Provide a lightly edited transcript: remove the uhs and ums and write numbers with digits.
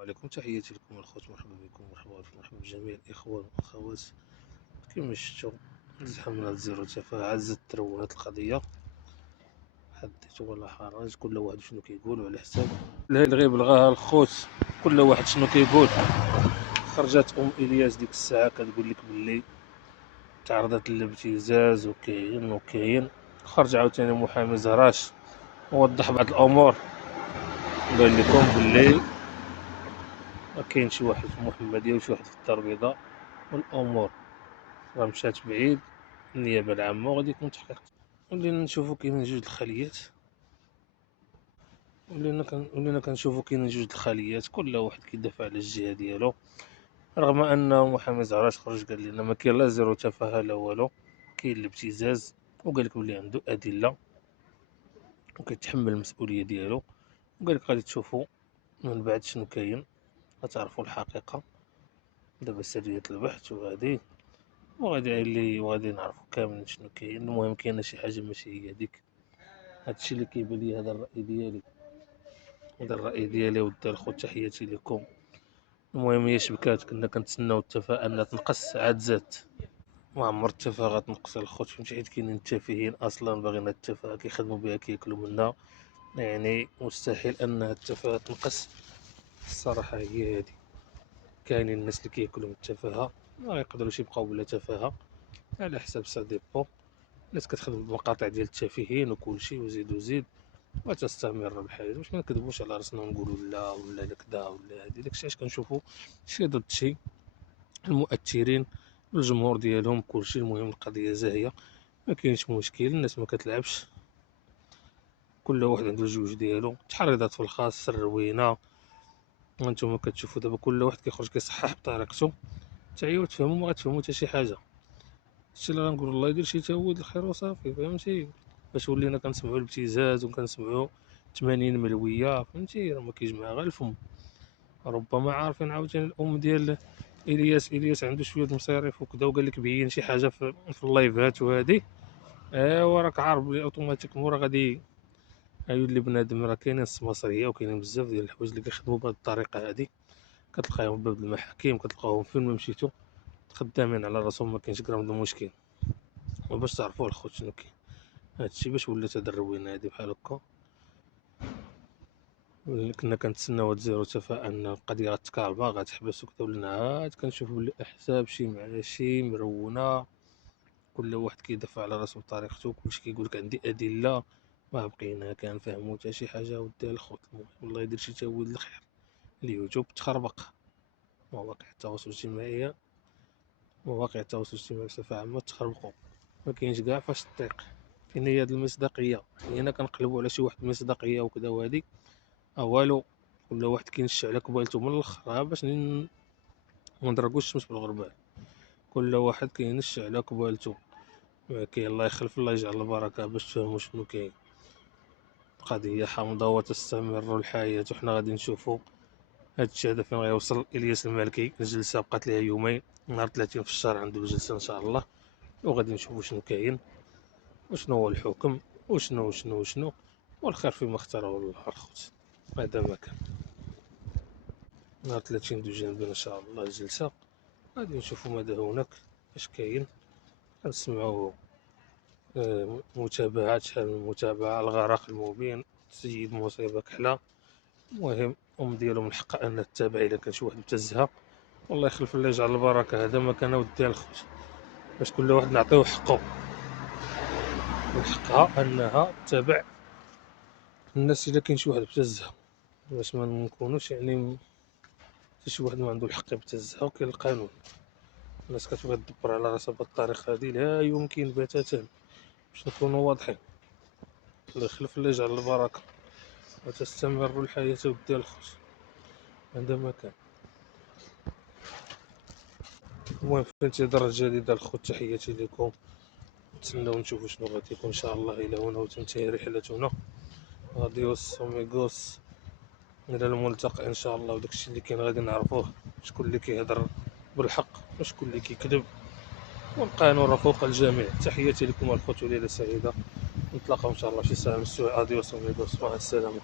وعليكم تحياتي لكم الخوت، مرحبا بكم، مرحبا بجميع الإخوة والأخوات. كما شفتوا زحام من هاد الزيرو تفاهة، عزت ترونات القضية، حدث ولا حرج، كل واحد شنو كيقول وعلى حساب لا اللي غيبلغاها الخوت، كل واحد شنو كيقول. خرجت إلياس ديك الساعة كتقول لك باللي تعرضت للابتزاز وكاين. خرج عاوتاني محامي زهراش ووضح بعض الأمور، بان لكم باللي ما كاين شي واحد في المحمدية وشي واحد في الدار البيضاء، والأمور راه مشات بعيد. النيابة العامة وغادي يكون تحقيق. ولينا نشوفو كاينين جوج الخليات، ولينا كنشوفو كاينين جوج الخليات، كل واحد كيدافع على الجهة ديالو. رغم أن محامي زهراش خرج قال لنا ما كاين لا زيرو تفاهة لا والو، كاين الابتزاز، وقال لك بلي عنده أدلة وكيتحمل المسؤولية ديالو. وقال لك غادي تشوفو من بعد شنو كاين، غتعرفوا الحقيقة. دابا سرية البحث وغادي نعرفوا كاملين شنو كاين. المهم كاينه شي حاجه ماشي هي هذيك. هادشي اللي كيبان لي، هذا الراي ديالي ودي الخوت، تحياتي لكم. المهم هي شبكات، كنا كنتسناو التفاهه انها تنقص، عاد زادت. ما عمر التفاهه غتنقص الخوت، فهمتي؟ حيت كاينين التافهين اصلا باغيين هاد التفاهه كيخدموا بها كياكلوا منها، يعني مستحيل انها التفاهه تنقص. الصراحه هي هادي، كاينين الناس اللي كياكلوا من التفاهه ما يقدروش يبقاو بلا تفاهه، على حساب سا ديبو. الناس كتخدم بمقاطع ديال التافهين وكلشي، وزيد وتستمر الحياة. باش ما نكذبوش على راسنا ونقولوا لا ولا كدا ولا هادي، داكشي علاش كنشوفوا شي ضد شي، المؤثرين الجمهور ديالهم كلشي. المهم القضية زاهية، ما كاينش مشكل، الناس ما كتلعبش، كل واحد عنده الجوج ديالو. تحريضات في الخاص الروينه، وانتم كتشوفوا دابا كل واحد كيخرج كيصحح بطريقته، تعيوا تفهموا ما غتفهموا حتى شي حاجه. هادشي اللي غنقول، الله يدير شي تهود الخير وصافي، فهمتي؟ باش ولينا كنسمعوا الابتزاز وكنسمعوا 80 ملويه، فهمتي؟ راه ما كيجمع غير الفم. ربما عارفين عاوتاني الام ديال الياس عنده شويه د المصاريف وكذا، وقال لك بين شي حاجه في اللايفات وهادي. ايوا راك عارف بلي اوتوماتيكمون راه غادي يولي بنادم. راه كاينين السماسريه وكاينين بزاف ديال الحوايج اللي كيخدموا بهذه الطريقه هادي، كتلقاهم باب المحاكم، كتلقاهم فين ما مشيتو خدامين على راسهم، ما كاينش كرا من المشكل. وباش تعرفوا الخوت شنو كاين، هادشي باش ولات هاد الروينه هادي بحال هكا. كنا كنتسناو هاد زيرو تفاهة ان القضيه غتكالما غتحبس وكذا، ولينا عاد كنشوفو بلي احزاب شي مع شي مرونه، كل واحد كيدافع على راسو بطريقته، كلشي كيقولك عندي ادله. ما بقينا كنفهمو حتى شي حاجه ودي الخوت. المهم الله يدير شي تاويل الخير. اليوتيوب تخربق، مواقع التواصل الاجتماعي بصفه عامه تخربقوا، ما كاينش كاع فاش تطيق. فين هي هاد المصداقيه؟ هنا كنقلبوا على شي واحد المصداقيه وكذا، وهادي والو. كل واحد كينشع على كبالته من الاخر، باش ما نضربوش الشمس بالغربال. كل واحد كينشع على كبالته. كاين الله يخلف، الله يجعل البركه باش تفهموا شنو كاين. قضيه حامضه وتستمر الحياه، وحنا غادي نشوفوا هادشي هذا فين غيوصل. الياس المالكي الجلسه بقات ليها يومين، نهار 30 في الشهر عنده الجلسه ان شاء الله، وغادي نشوفوا شنو كاين وشنو هو الحكم وشنو والخير فيما اختاره الله. الخوت هذا ما كان. نهار 30 جانبي ان شاء الله الجلسه، غادي نشوفوا ماذا هناك اش كاين. غنسمعوا متابعات، شحال من متابعه، الغرق المبين، السيد مصيبه كحله. المهم ديالهم الحق ان تتابع الا كان شي واحد ابتزها، والله يخلف الله يجعل البركه. هذا ما كان ودي الخوت، باش كل واحد نعطيوه حقه وحقها انها تتابع الناس الا كاين شي واحد ابتزها، باش ما نكونوش يعني شي واحد ما عنده الحق يبتزها. وكاين القانون، الناس كتبغي تدبر على راسها بهذه الطريقه هذه، لا يمكن بتاتا. باش نكونوا واضحين، الله يخلف الله يجعل البركه وتستمر الحياه ودي الخوت. هذا ما كان. المهم في انتظار الجديد الخوت، تحياتي لكم. نتسناو نشوفوا شنو غادي يكون ان شاء الله الى هنا وتنتهي رحلتنا. اديوس اميغوس، الى الملتقى ان شاء الله. وداكشي اللي كاين غادي نعرفوه، شكون اللي كيهضر بالحق وشكون اللي كيكذب، والقانون راه فوق الجميع. تحياتي لكم الخوت وليله سعيده. نتلاقاو ان شاء الله في ساعه من السوء. اديوس اميغوس، مع السلامه.